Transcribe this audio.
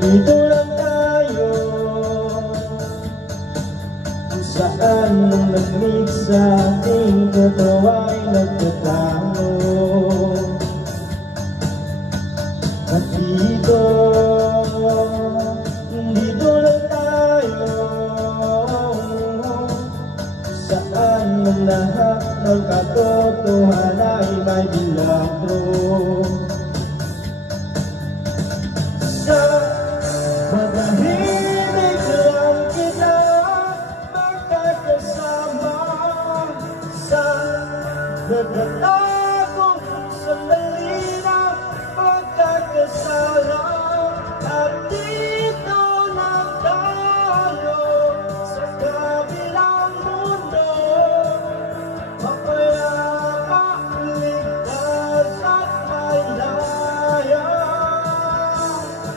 Dito lang tayo, kung saan nung nag-meet sa ating katawa'y nagtatalo.